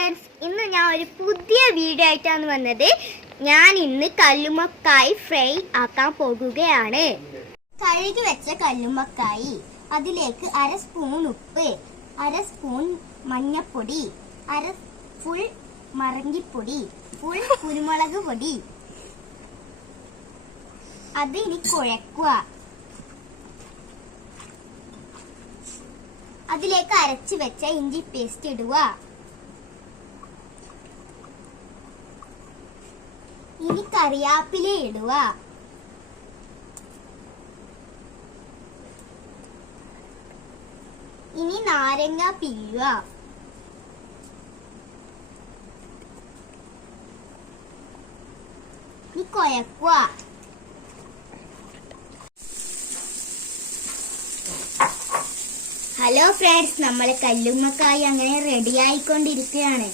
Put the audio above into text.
Friends, ഇന്ന് ഞാൻ ഒരു പുതിയ വീഡിയോ ആയിട്ടാണ് വന്നത്. ഞാൻ ഇന്ന് കല്ലുമ്മക്കായ് ഫ്രൈ ആക്കാൻ പോകുകയാണ്. കഴുകി വെച്ച കല്ലുമ്മക്കായ്, അതിലേക്ക് 1/2 സ്പൂൺ ഉപ്പ്, 1/2 സ്പൂൺ മഞ്ഞപ്പൊടി, 1/2 ഫുൾ മറങ്കിപ്പൊടി, ഫുൾ കുരുമുളക് പൊടി. അത് ഇനി കുഴക്കുക. അതിലേക്ക് അരച്ചു വെച്ച ഇഞ്ചി പേസ്റ്റ് ഇടുക. ഇനി കറിവേപ്പില ഇടുക. ഇനി നാരങ്ങ പിഴിയുക. ഇനി കുഴക്കുക. ഹലോ ഫ്രണ്ട്സ്, നമ്മളെ കല്ലുമ്മക്കായ് അങ്ങനെ റെഡി ആയിക്കൊണ്ടിരിക്കുകയാണ്.